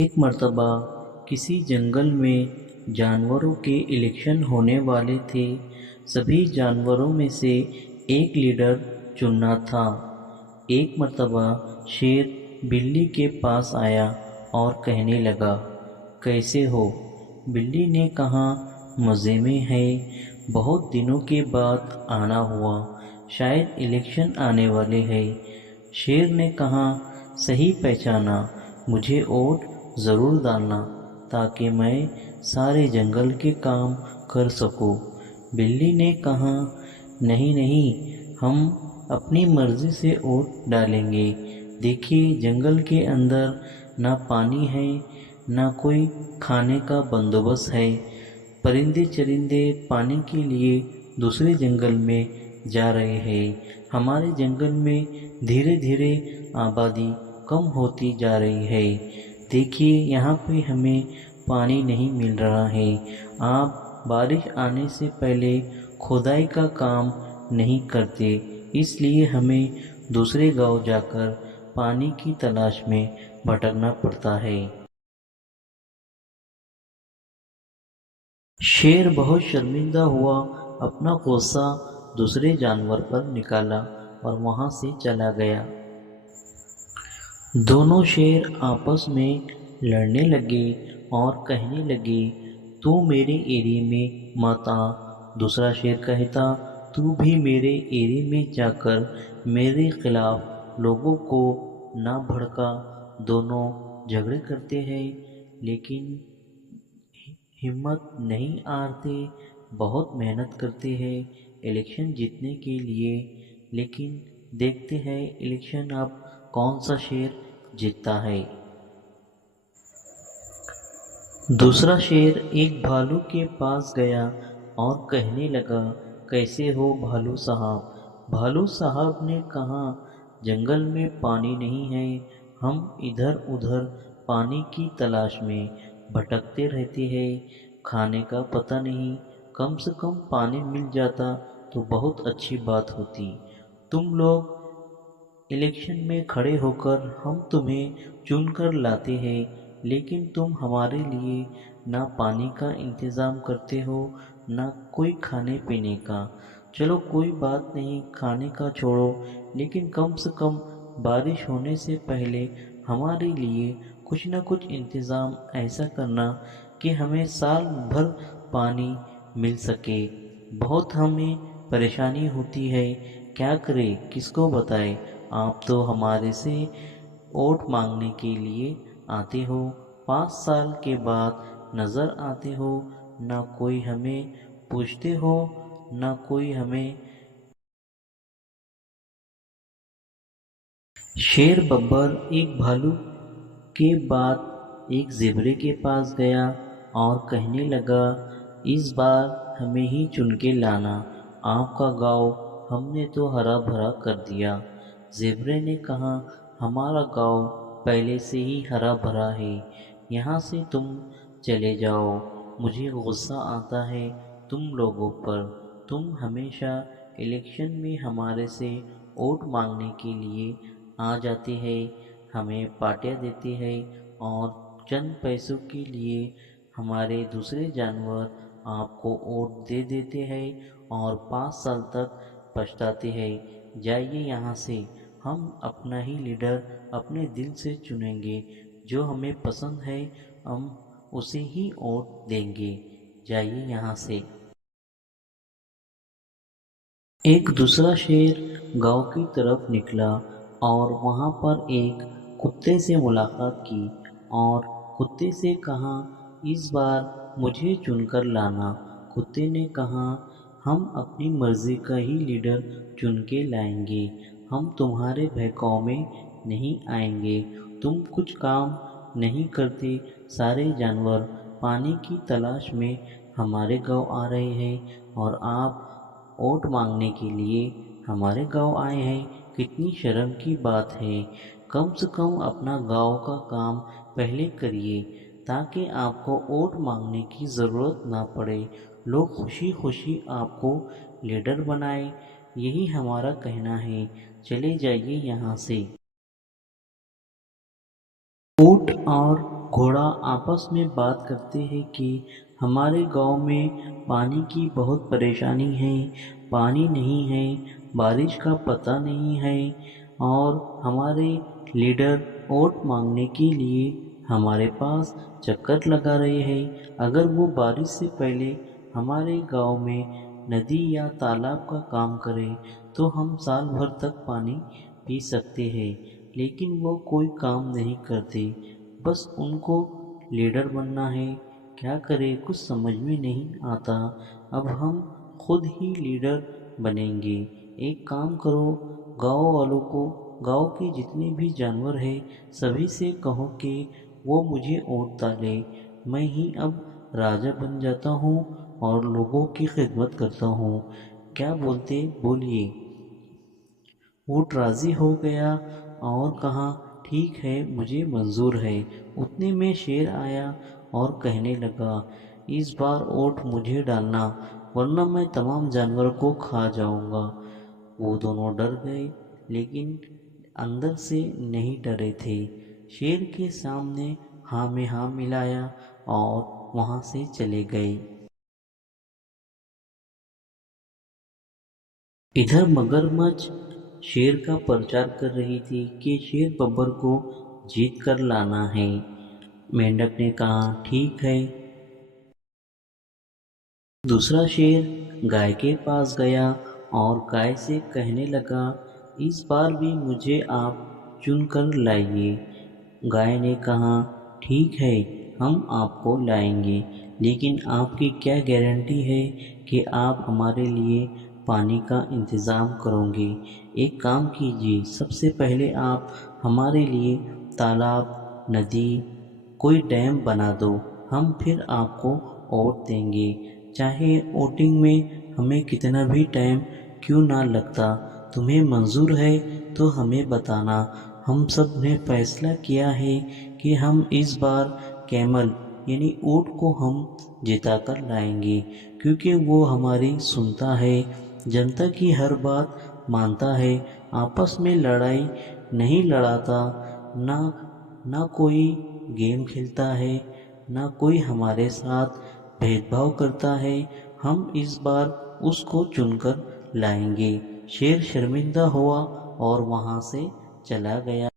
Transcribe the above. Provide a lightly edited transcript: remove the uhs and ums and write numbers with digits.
एक मर्तबा किसी जंगल में जानवरों के इलेक्शन होने वाले थे। सभी जानवरों में से एक लीडर चुनना था। एक मर्तबा शेर बिल्ली के पास आया और कहने लगा, कैसे हो? बिल्ली ने कहा, मज़े में है, बहुत दिनों के बाद आना हुआ, शायद इलेक्शन आने वाले हैं। शेर ने कहा, सही पहचाना, मुझे वोट ज़रूर डालना ताकि मैं सारे जंगल के काम कर सकूं। बिल्ली ने कहा, नहीं नहीं, हम अपनी मर्ज़ी से वोट डालेंगे। देखिए, जंगल के अंदर ना पानी है, ना कोई खाने का बंदोबस्त है। परिंदे चरिंदे पानी के लिए दूसरे जंगल में जा रहे हैं। हमारे जंगल में धीरे धीरे आबादी कम होती जा रही है। देखिए, यहाँ पे हमें पानी नहीं मिल रहा है। आप बारिश आने से पहले खुदाई का काम नहीं करते, इसलिए हमें दूसरे गांव जाकर पानी की तलाश में भटकना पड़ता है। शेर बहुत शर्मिंदा हुआ, अपना गुस्सा दूसरे जानवर पर निकाला और वहां से चला गया। दोनों शेर आपस में लड़ने लगे और कहने लगे, तू मेरे एरिया में मत आ। दूसरा शेर कहता, तू भी मेरे एरिया में जाकर मेरे खिलाफ लोगों को ना भड़का। दोनों झगड़े करते हैं, लेकिन हिम्मत नहीं हारते, बहुत मेहनत करते हैं इलेक्शन जीतने के लिए। लेकिन देखते हैं इलेक्शन अब कौन सा शेर जीतता है। दूसरा शेर एक भालू के पास गया और कहने लगा, कैसे हो भालू साहब? भालू साहब ने कहा, जंगल में पानी नहीं है, हम इधर उधर पानी की तलाश में भटकते रहते हैं, खाने का पता नहीं, कम से कम पानी मिल जाता तो बहुत अच्छी बात होती। तुम लोग इलेक्शन में खड़े होकर हम तुम्हें चुनकर लाते हैं, लेकिन तुम हमारे लिए ना पानी का इंतज़ाम करते हो, ना कोई खाने पीने का। चलो कोई बात नहीं, खाने का छोड़ो, लेकिन कम से कम बारिश होने से पहले हमारे लिए कुछ ना कुछ इंतज़ाम ऐसा करना कि हमें साल भर पानी मिल सके। बहुत हमें परेशानी होती है, क्या करें, किसको बताएं? आप तो हमारे से वोट मांगने के लिए आते हो, 5 साल के बाद नज़र आते हो, ना कोई हमें पूछते हो, ना कोई हमें। शेर बब्बर एक भालू के बाद एक ज़ेबरे के पास गया और कहने लगा, इस बार हमें ही चुन के लाना, आपका गांव हमने तो हरा भरा कर दिया। ज़ेबरे ने कहा, हमारा गांव पहले से ही हरा भरा है, यहाँ से तुम चले जाओ। मुझे गुस्सा आता है तुम लोगों पर, तुम हमेशा इलेक्शन में हमारे से वोट मांगने के लिए आ जाते हैं, हमें पार्टियां देते हैं और चंद पैसों के लिए हमारे दूसरे जानवर आपको वोट दे देते हैं और 5 साल तक पछताते हैं। जाइए यहाँ से, हम अपना ही लीडर अपने दिल से चुनेंगे, जो हमें पसंद है हम उसे ही वोट देंगे। जाइए यहाँ से। एक दूसरा शेर गांव की तरफ निकला और वहां पर एक कुत्ते से मुलाकात की और कुत्ते से कहा, इस बार मुझे चुनकर लाना। कुत्ते ने कहा, हम अपनी मर्जी का ही लीडर चुन के लाएंगे, हम तुम्हारे बहकावे में नहीं आएंगे। तुम कुछ काम नहीं करते, सारे जानवर पानी की तलाश में हमारे गांव आ रहे हैं और आप वोट मांगने के लिए हमारे गांव आए हैं, कितनी शर्म की बात है। कम से कम अपना गांव का काम पहले करिए, ताकि आपको वोट मांगने की ज़रूरत ना पड़े, लोग खुशी खुशी आपको लीडर बनाए। यही हमारा कहना है, चले जाइए यहाँ से। ऊँट और घोड़ा आपस में बात करते हैं कि हमारे गांव में पानी की बहुत परेशानी है, पानी नहीं है, बारिश का पता नहीं है और हमारे लीडर वोट मांगने के लिए हमारे पास चक्कर लगा रहे हैं। अगर वो बारिश से पहले हमारे गांव में नदी या तालाब का काम करें तो हम साल भर तक पानी पी सकते हैं, लेकिन वो कोई काम नहीं करते, बस उनको लीडर बनना है। क्या करें, कुछ समझ में नहीं आता। अब हम खुद ही लीडर बनेंगे। एक काम करो, गांव वालों को, गांव के जितने भी जानवर हैं सभी से कहो कि वो मुझे वोट डाले। मैं ही अब राजा बन जाता हूँ और लोगों की खिदमत करता हूँ। क्या बोलते, बोलिए। ऊँट राजी हो गया और कहा, ठीक है, मुझे मंजूर है। उतने में शेर आया और कहने लगा, इस बार वोट मुझे डालना, वरना मैं तमाम जानवरों को खा जाऊंगा। वो दोनों डर गए, लेकिन अंदर से नहीं डरे थे। शेर के सामने हाँ में हाँ मिलाया और वहां से चले गए। इधर मगरमच्छ शेर का प्रचार कर रही थी कि शेर बब्बर को जीत कर लाना है। मेंढक ने कहा, ठीक है। दूसरा शेर गाय के पास गया और गाय से कहने लगा, इस बार भी मुझे आप चुन कर लाइए। गाय ने कहा, ठीक है, हम आपको लाएंगे, लेकिन आपकी क्या गारंटी है कि आप हमारे लिए पानी का इंतज़ाम करोगे। एक काम कीजिए, सबसे पहले आप हमारे लिए तालाब, नदी, कोई डैम बना दो, हम फिर आपको वोट देंगे। चाहे वोटिंग में हमें कितना भी टाइम क्यों ना लगता। तुम्हें मंजूर है तो हमें बताना। हम सब ने फैसला किया है कि हम इस बार कैमल यानी ऊँट को हम जिता कर लाएंगे, क्योंकि वो हमारी सुनता है, जनता की हर बात मानता है, आपस में लड़ाई नहीं लड़ाता, ना ना कोई गेम खेलता है, ना कोई हमारे साथ भेदभाव करता है। हम इस बार उसको चुनकर लाएंगे। शेर शर्मिंदा हुआ और वहाँ से चला गया।